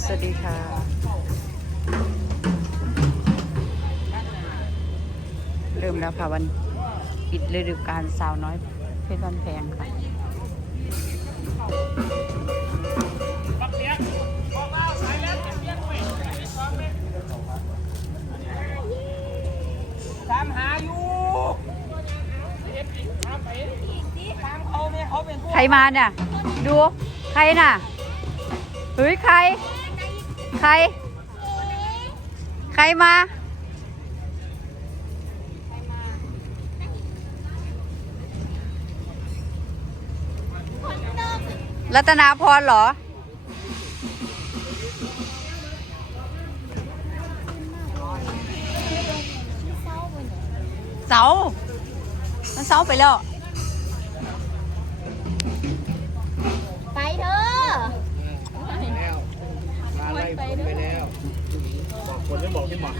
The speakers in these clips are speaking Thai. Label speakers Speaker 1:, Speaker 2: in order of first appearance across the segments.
Speaker 1: สวัสดีค่ะเริ่มแล้วค่ะวันปิดฤดูกาลสาวน้อยเพชรบ้านแพงค่ะ
Speaker 2: ตามหาอยู่
Speaker 1: ใครมาเนี่ยดูใครน่ะเฮ้ยใครมารัตนาพรเหรอเสามันเสาไปแล้ว
Speaker 3: ไปเถอะ
Speaker 2: มาไล่ผมไปแล้วบอกคนไม่บอกที่หมอ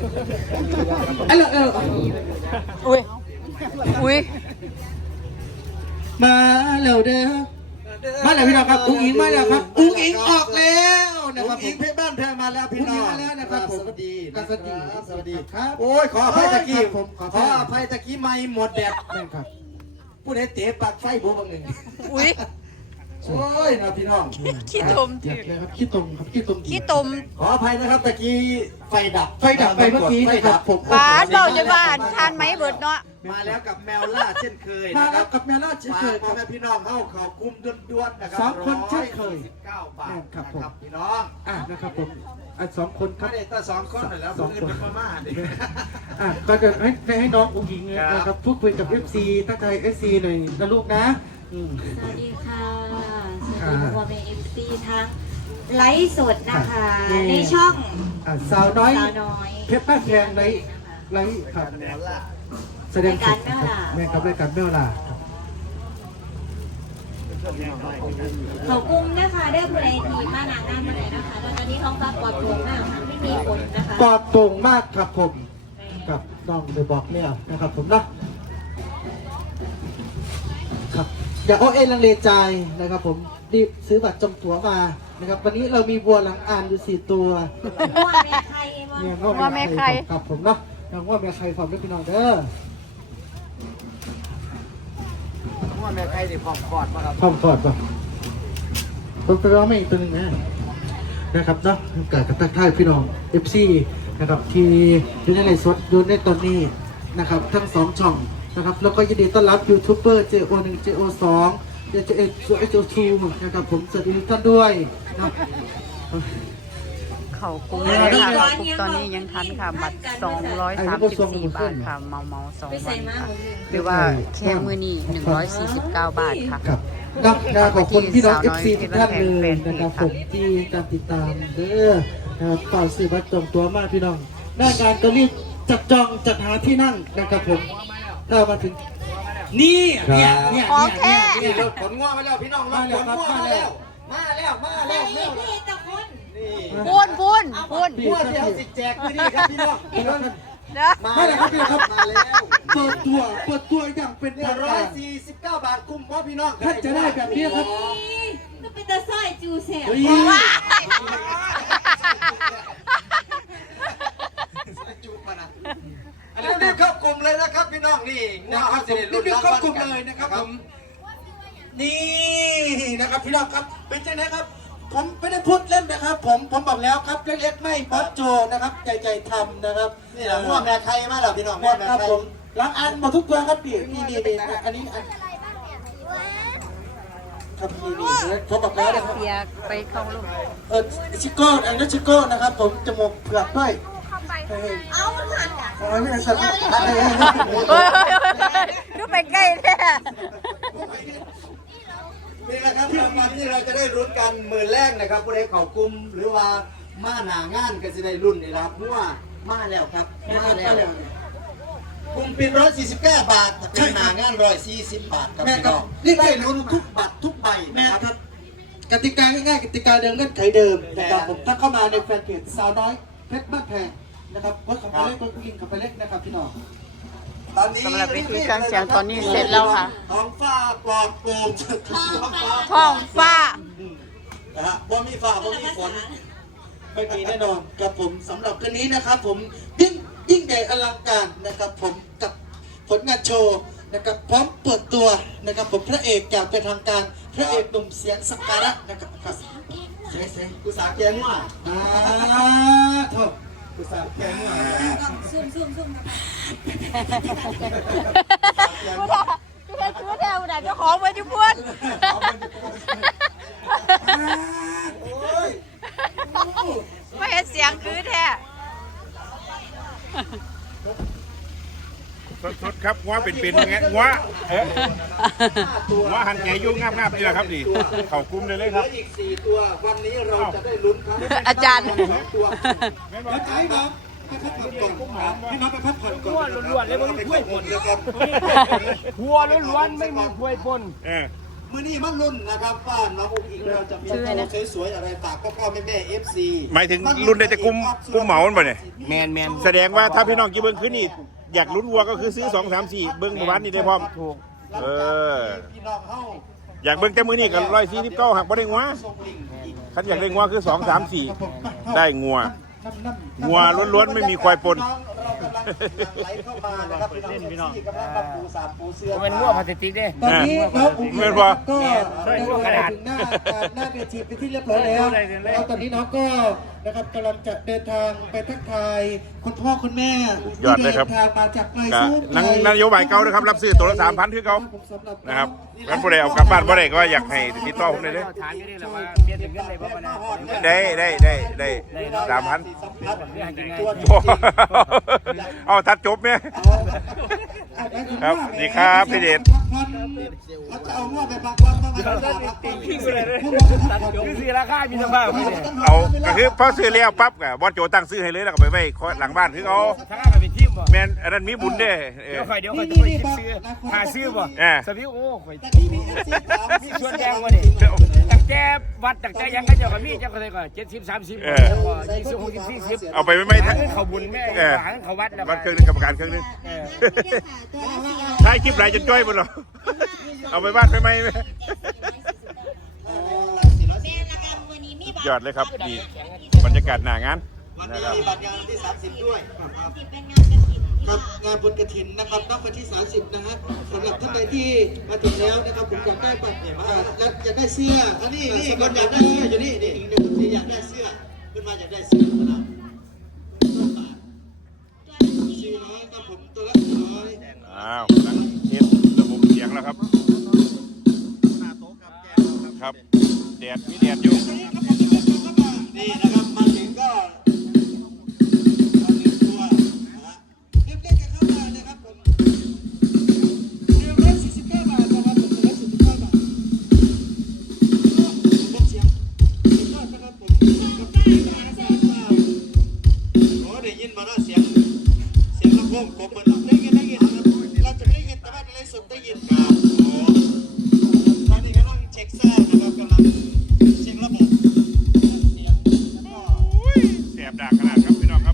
Speaker 1: อุ้ย
Speaker 4: มาแล้วเด้อมาแล้วพี่น้องครับอุ้งอิงมาแล้วครับอุ้งอิงออกแล้วนะครับอุ้งอิงเพชรบ้านแพงมาแล้วพี่น้องมาแล้วนะครับผมสวัสดีสวัสดีครับโอ้ยขออภัยตะกี้ผมขออภัยตะกี้ไม่หมดแบบนั่นครับผู้ใดเตะปักไฟบัวบางหนึ่ง
Speaker 1: อุ้ย
Speaker 4: โอ้ยนะพี่น้อง
Speaker 1: ขี้ตมถือ
Speaker 4: ครับขี้ตมครับขี้ตมขออภัยนะครับตะกี้ไฟดับไปเมื่อกี้นะครับผม
Speaker 1: บ้านเบาจะบ้านทานไหมเบิดเนาะ
Speaker 4: มาแล้วกับแมวล่าเช่นเคยมาแล้วกับแมวล่าเช่นเคยพ่อแม่พี่น้องเข้าเขาคุ้มด้วนๆนะครับ2 คนเช่นเคย19 บาทครับผมพี่น้องนะครับผม2 คนครับแต่2 คนแล้ว2 คนมาม่าดิก็จะให้น้องอุ้งอิงนะครับพูดคุยกับ FC ตั้งใจ FC หน่อยนะลูกนะ
Speaker 3: สวัสดีค่ะสวัสดีพ่อแม่FC ทั้งไลฟ์สดนะคะในช่อง
Speaker 4: สาวน้อยเพชรบ้านแพงไลฟ์ครับแสดงสดแม่ครับรายการแม่ล่ะ
Speaker 3: เขากุ้งนะคะได้ผู้ใดทีมานางงามผู้ใดนะคะตอนนี้ท้องฟ้าปลอดโปร่งมากไม่มีฝนนะคะ
Speaker 4: ปลอดโปร่งมากครับผมกับน้องได้บอกเนี่ยนะครับผมนะครับอย่าอ้อลังเลใจนะครับผมรีบซื้อบัตรจองตั๋วมานะครับวันนี้เรามีบัวหลังอ่านอยู่4 ตัว
Speaker 3: ว่าแม่ใคร
Speaker 1: ว่าแม่ใคร
Speaker 4: ครับผมเนาะยังว่าแม่ใครความด้วยพี่น้องเด้อ
Speaker 2: ว่าแม่ใครดิพร้อมกอดมาครับ
Speaker 4: พร้อมกอดป่ะผมไปร้องไม่อีกตัวหนึ่งนะครับเนาะกับทักทายพี่น้อง FC นะครับที่อยู่ในไลฟ์สดอยู่ในตอนนี้นะครับทั้ง2 ช่องนะครับแล้วก็ยินดีต้อนรับยูทูบเบอร์ JO1 JO2 JO2 นะครับผมสวัสดีทุกท่านด้วยนะ
Speaker 1: เขากุ้งเลยค่ะเขากุ้งตอนนี้ยังทันค่ะบัตร234 บาทค่ะเมา2 วันค่ะหรือว่าแค่มื้อนี้149 บาทค่ะ
Speaker 4: ขอบคุณพี่น้อง FC ทุกท่านเลยนะครับผมที่การติดตามเด้อนะครับต่อสื่อบัตรจองตัวมากพี่น้องหน้างานก็รีบจัดจองจัดหาที่นั่งนะครับผมถ้ามาถึงนี่เนี่ยผลง่วงมาแล้วพี่น้องมาแล้วมาแล้ว
Speaker 3: พี่ตะคุณ
Speaker 1: พูน
Speaker 4: พูดที่เขาสิแจกมือดีครับพี่น้องมาแล้วครับพี่น้องครับมาแล้วเปิดตัวอย่างเป็น149 บาทคุ้มเพราะพี่น้องท่านจะได้แบบนี้ครับ
Speaker 3: ก็เป็นตะสร้อยจูเซ่
Speaker 4: รีบเข้ากลุ่มเลยนะครับพี่น้องนี่นะครับรีบเข้ากลุ่มเลยนะครับผมนี่นะครับพี่น้องครับเป็นยังไงครับผมไม่ได้พูดเล่นนะครับผมบอกแล้วครับเล็กๆไม่บอสโจนะครับใจทำนะครับนี่แหละมั่วแม่ใครมาหรอพี่น้องมั่วแม่ใครผมล้างอันหมดทุกตัวครับพี่นี่อันนี้ครับนี่เขาบอกแล้วนะครับ
Speaker 1: เปียกไปเข้าลูก
Speaker 4: ชิโก้อันนี้ชิโก้นะครับผมจมูกเผือกด้วย
Speaker 3: เอามันหันอ่ะ
Speaker 4: ไม่ใช่สัตว์
Speaker 1: ดูไปใกล้แท้
Speaker 4: นี่แหละครับรางวัลที่เราจะได้รุ่นกันหมื่นแรกนะครับผู้ใดเข้ากลุ่มหรือว่ามาหนางานก็จะได้รุ่นนี่ครับเพราะว่ามาแล้วครับมาแล้วกลุ่มปิด149 บาทเป็นหนางาน140 บาทครับพี่น้องนี่ได้รุ่นทุกบัตรทุกใบนะครับกติกาง่ายๆกติกาเดิมเงื่อนไขเดิมนะครับผมถ้าเข้ามาในแฟนเพจสาวน้อยเพชรบ้านแพงนะครับกดเข้าไปเล็กกดลิงก์เข้าไปเล็กนะครับพี่น้อง
Speaker 1: สำหรับวิธีการเสียงตอนนี้เสร็จแล้วค่ะ
Speaker 4: ท้องฟ้าปลอดโปร่ง
Speaker 1: ท้องฟ้า
Speaker 4: นะฮะบ่มีฟ้าบ่มีฝน
Speaker 5: ไม่มีแน่นอนครับผมสำหรับคืนนี้นะครับผมยิ่งใหญ่อลังการนะครับผมกับผลงานโชว์นะครับพร้อมเปิดตัวนะครับผมพระเอกอย่างเป็นทางการพระเอกหนุ่มเสียงสักการะนะครับเซ่กุศลแกงว่าโทษกุศลแกงว่า
Speaker 3: ซุ่มครับ
Speaker 1: คือแถวไหนเจ้าของไว้ที่พูดไม่เห็นเสียงคือแท้
Speaker 6: สดๆครับงัวเป็นๆไงงัวงัวหันแก่ยุ่งงาบๆนี่แหละครับนี่เข่ากลุ้มเลยครับ
Speaker 4: อีก4ตัววันนี้เราจะได้ลุ้นครับ
Speaker 1: อาจารย์
Speaker 4: ตัว
Speaker 5: แล้วไอ้น้องไปพักผ่อนก่อนให้น้องไปพักผ่อนก่อน
Speaker 2: ล้วนๆเลยมันคุยปนหัวล้วนๆไม่มีคุยปน
Speaker 4: มื้อนี้มันลุ้นนะครับว่าน้องอุ้งอิงเราจะมีโชว์สวยๆอะไรฝากพ่อๆแม่ๆ FC
Speaker 6: หมายถึงรุ่นได้จะกุมเหมาบ่เนี่ย
Speaker 2: แมน
Speaker 6: แสดงว่าถ้าพี่น้องกี่เบิ้งขึ้นนี่อยากลุ้นวัวก็คือซื้อ2 3 4เบิ้งเมื่อวานนี่ได้พร้อม
Speaker 2: ถูก
Speaker 4: พี่น้องเฮา
Speaker 6: อยากเบิ้งแต่มือนี่กัน149หักบ่ได้งัวคันอยากได้งัวคือ2 3 4ได้งัวล้วนๆไม่มีควายปน
Speaker 4: เรากำลังไหลเข้ามานะครับพี่น้องที่กำลังมาปูสามปูเสื้อ
Speaker 2: เป็นมั่วพลาสติกดิ
Speaker 5: ตอนนี้น้องอุ้งอิง
Speaker 6: เงินพอ
Speaker 5: ก็ได้ลงถึงหน้าเวทีไปที่เรียบร้อยแล้วแล้วตอนนี้น้องก็นะครับกำลังจะเดินทางไปทักทายคุณพ่อคุณแม่
Speaker 6: ยอดเลยครับ
Speaker 5: ที่เดินทางมาจากไกล
Speaker 6: ก็
Speaker 5: สู้ไกล
Speaker 6: นโยบายเก่านะครับรับซื้อตัวละ 3,000คือเขานะครับงั้นผู้ใดเอากลับบ้านบ่ได้ก็อยากให้ติดต่อผมได้เลย
Speaker 2: ฐานก็ได้แหละว่าเปลี่ยนถึงเงินเลยเพราะมัน
Speaker 6: ได้3,000 เอาทัดจบไหมครับดีครับพี่เดช
Speaker 5: เขาจะเอาง้อไปพักผ่อนบ้างไหม
Speaker 2: คือสีราคามีสภาพไม่ได้
Speaker 6: เอาก็คือพอซื้อแล้วปั๊บก็บอสโจตั้งซื้อให้เลยแล้วก็ไปไว้หลังบ้านคือเขา
Speaker 2: ถ้ากับเป็นทีมบ่
Speaker 6: แมนอันนั้นมีบุญเด้
Speaker 2: เดี๋ยวค่อยช่วยซื้อหาซื้อบ่สวิวโอ้ค่อยมีส่วนแดงวะนี่ตักแก่วัดตักแก่ยังก็เจ้ากับมีเจ้าก็เลยก็70 30 20 60 40
Speaker 6: เอาไปไม่ทัน
Speaker 2: เขาบุญแม่หาเขาวัดแล้ว
Speaker 6: วัดเครื่องนึงกรรมการเครื่องนึงถ่ายคลิปไหลจนจ้อยหมดหรอเอาไปบ้านไปไหมยอดเลยครับดีบรรยากาศหน้างาน
Speaker 4: วัน
Speaker 6: นะ
Speaker 4: นี้
Speaker 6: ครับ
Speaker 4: มีบัตรงานที่30ด้วย
Speaker 5: ครับงานบุญกฐินนะครับนับวันที่30นะฮะสำหรับท่านใดที่มาถึงแล้วนะครับผมอยากได้บัตรและอยากได้เสื้ออันนี้คนอยากได้เสื้ออยู่นี่อีกหนึ่งคนที่อยากได้เสื้อขึ้นมาอยากได้เสื้อนะครับ400ครับผมตัวละ400
Speaker 6: อ้าวหลังเทประบบเสียงแล้วครับครับแดดมีแดดอยู่
Speaker 4: นี่นะครับมาถึงก็มาถึงตัวนะฮะ
Speaker 5: เรียบเรียกกันเข้ามาเลยครับผม149 บาทนะครับผม149 บาทผมเสียงสุดยอดนะครับผม
Speaker 4: โอ้ได้ยินมาแล้วเสียงลำโพงกบเปิดหลับได้ยินนะครับเราจะไม่ได้ยินแต่ว่าในไลฟ์สดได้ยินครับโอ้ตอนนี้กำลังเช็คซาวด์นะครับกำลังเช็คระบบเสียงแล้วก็
Speaker 6: แสบดากขนาดครับพี่น้องครับ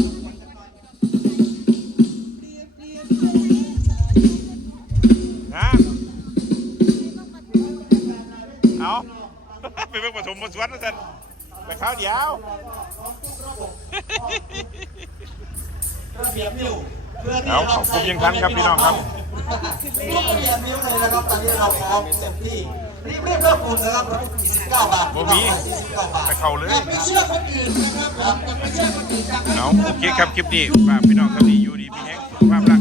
Speaker 6: ฮะเอา ไปเบิ่งผสมผสวนนะท่านไปข้าวเดียว
Speaker 4: ระเบียบนิ้วเพื่อที่
Speaker 6: เอาขอบคุณยังทันครับพี่น้องครับ
Speaker 4: ระเบียบนิ้วเลยนะครับตอนนี้เราพร้อมเต็มที่รีบเริ่มอุ่นนะครับ49 บาท
Speaker 6: บ่มี
Speaker 4: 49 บาท
Speaker 6: ไปเข้าเลย
Speaker 5: ไม่เชื่อคนอื่นนะครับผมไม่เชื่อคนอื่นจาก
Speaker 6: เอาโอเคครับคลิปนี้ฝากพี่น้องท่านนี้อยู่ดีมีแห้งสุขภาพร่าง